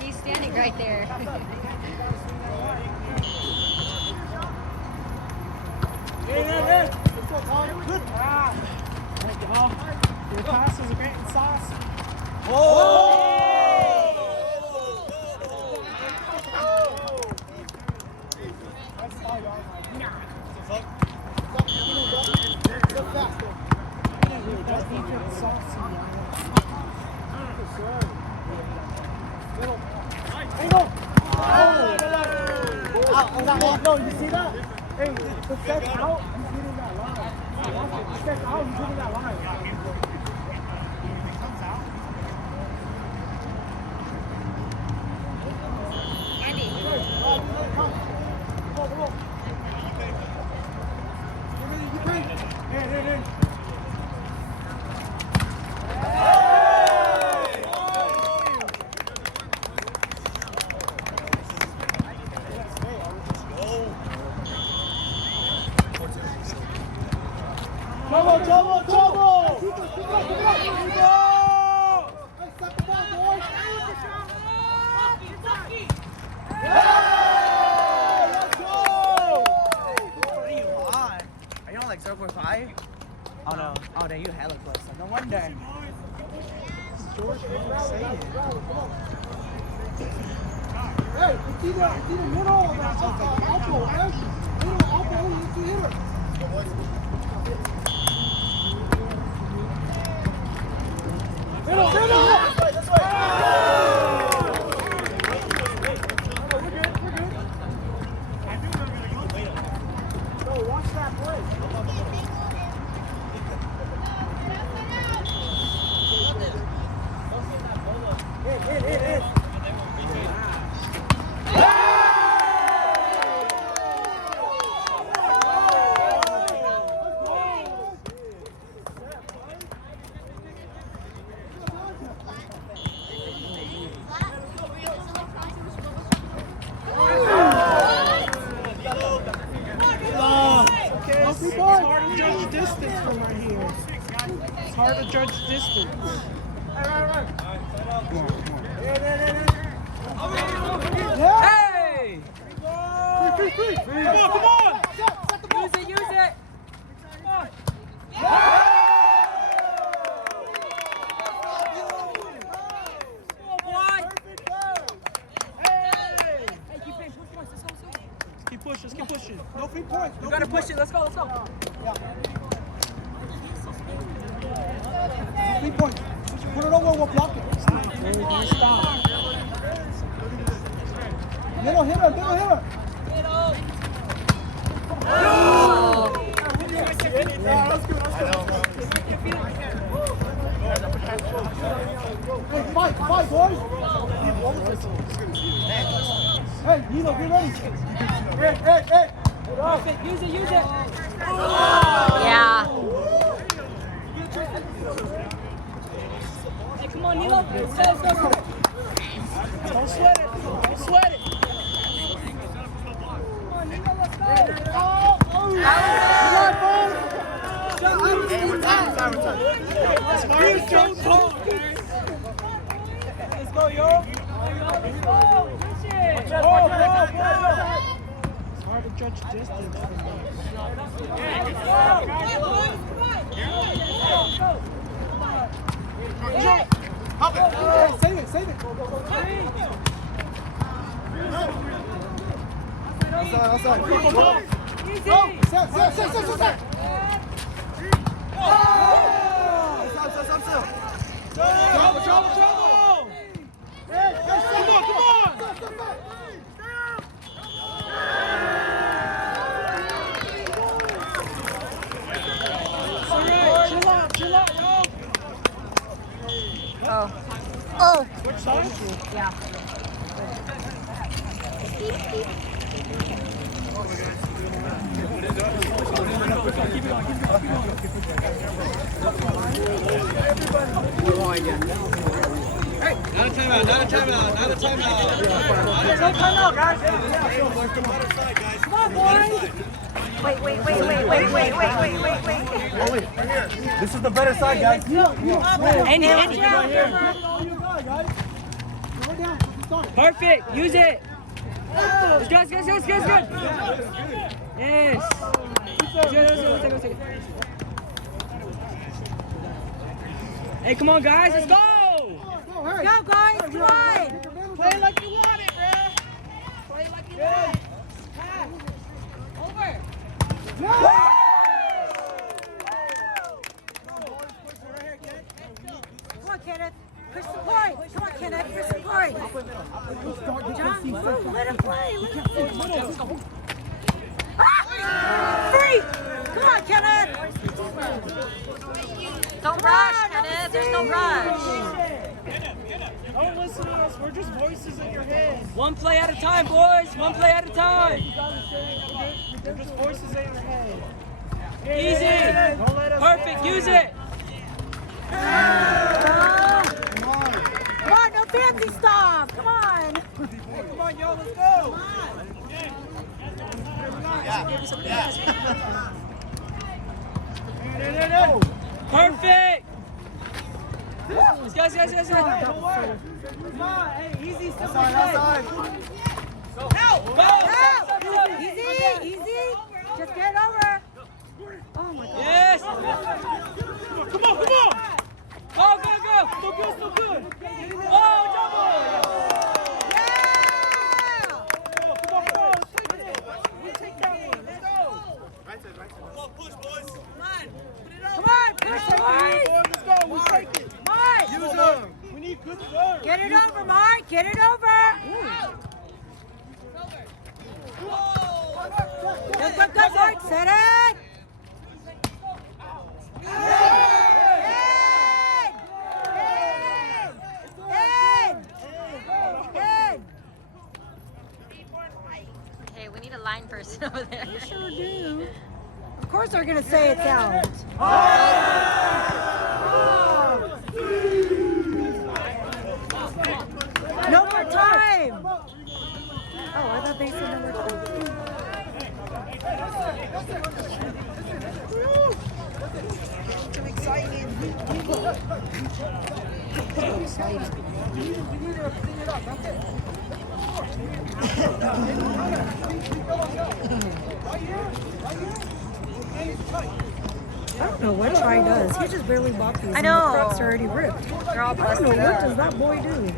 He's standing right there. Your pass was a great sauce. No, you see that? Hey, the step out, he's hitting that line. The step out, he's hitting that line. Oh no. Oh, then you hella close. No wonder. George, hey, it's either middle or elbow, right? Middle, elbow, you can hit her. Middle! This way! We're good. So watch that play. Hit. It's hard to judge distance. Right. Come on. Hey! Free. Come on! Use it! Come on! Keep pushing. No free points. You gotta push it. Let's go. Yeah. 3 points. Put it over, we'll block it. Stop. Middle hitter. Yeah, that's good. Hey, fight, boys. Hey, Nino, get ready. Hey. Use it. Yeah. Hey, come on, Nilo. Let's go. Don't sweat it. Come on, Nilo, let's go. Let's go, yo. Let's go. Push it. It's hard to judge distance from Save it. Outside. Go! Set! Trouble! Hey, come on! Chill out, yo! Oh. Switch sides? Yeah. Not a timeout. There's no timeout, guys. Come on, boys! Wait. This is the better side, guys. And perfect. Use it. It's good. Yes. Let's go. Hey, come on, guys. Let's go. Let's Go, guys. Come on. Play like you want it, bro! Play like you want. Over. Come on, Kenneth. Push the point. Come on, Kenneth. Push the point. John, let him play. Free. Come on, Kenneth. Don't rush, Kenneth. There's no rush. Don't listen to us. We're just voices in your head. One play at a time, boys. One play at a time. We're just voices in your head. Easy. Perfect. Use it. Come on, no fancy stuff. Come on. Come on, yo, let's go! Perfect. Let's go. Come on, hey, easy, simple play. Help. Easy. Just get it over. Oh my God. Yes. Come on! Go. Still good! Oh, double. Yeah. Come on, we take that one, let's go! Push, boys. Come on, push it, boys. Let's go, we take it! Mark. Use them! We need good serve! Get it over, Mark. Get it over. Good, Mark. Set it. Hey, we need a line person over there. We sure do. Of course they're going to say it's out. No more time. Oh, I thought they said no more time. Too exciting! We need to clean it up, that's it! I don't know what Try does. He just barely bought these. I know. And the crops are already ripped. They're all I don't busted know what up. does that boy do.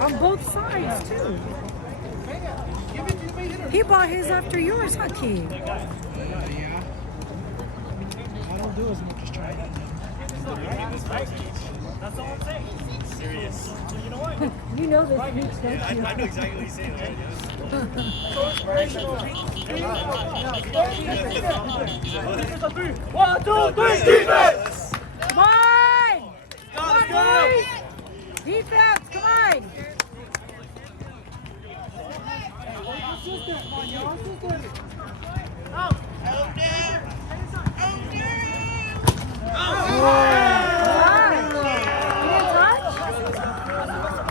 On both sides too. He bought his after yours, huh, Key? I don't do as much as try. That's all I'm saying. Serious. You know what? You know this speech, don't you? I know exactly what he's saying. One, two, three, defense! Come on! Come on, boys! Defense, come on! Consistent, come on, y'all, consistent!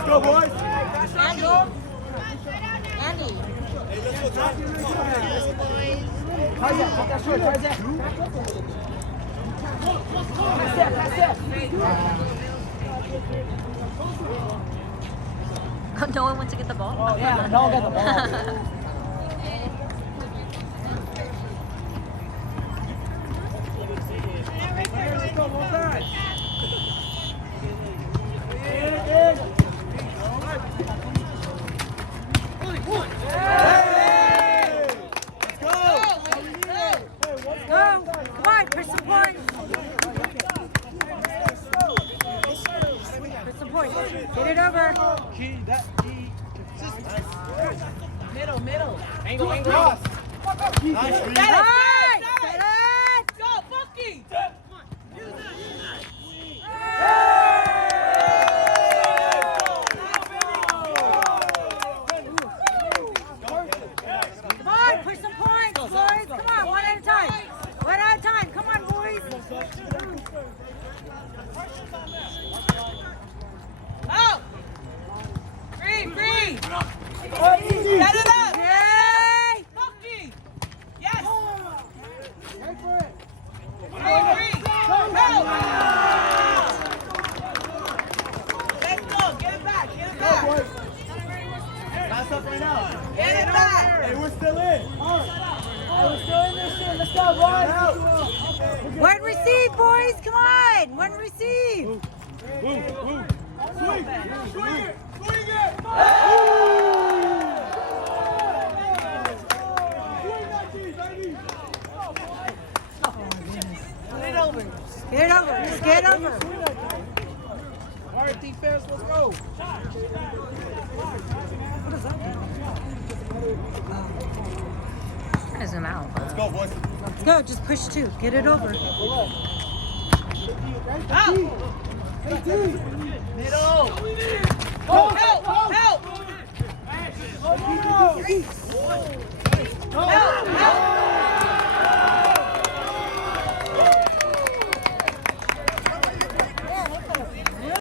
Go, boys. Andy. No one went to get the ball? Oh, yeah, no one got the ball. push some point. Push some point. Get it over. Key, that key. Middle, middle. Angle, angle. Nice, Reed. Right. Set it. Go, Bucky! Come on, push some points, boys. Come on, one at a time. One at a time. Come on, boys. Out! Free, free! Alright, easy. Set it up! Yay! Bucky! Yes! Wait for it. Free, free! Go! Let's go! Get it back! Get it Go, back! boys. Pass up right now. Get it back! Hey, we're still in. Alright, we're still in this shit. Let's go, boys. One receive, boys. Come on. One receive. Woo, woo. Swing. Swing it. Swing it. Swing that key, baby. Get it over! Get it over. Just get it over. All right, defense, let's go! I'm gonna zoom out. Let's go, boys. Let's go. Just push two. Get it over. Out! Middle! Go, Help! go. Help! Go, go. Help!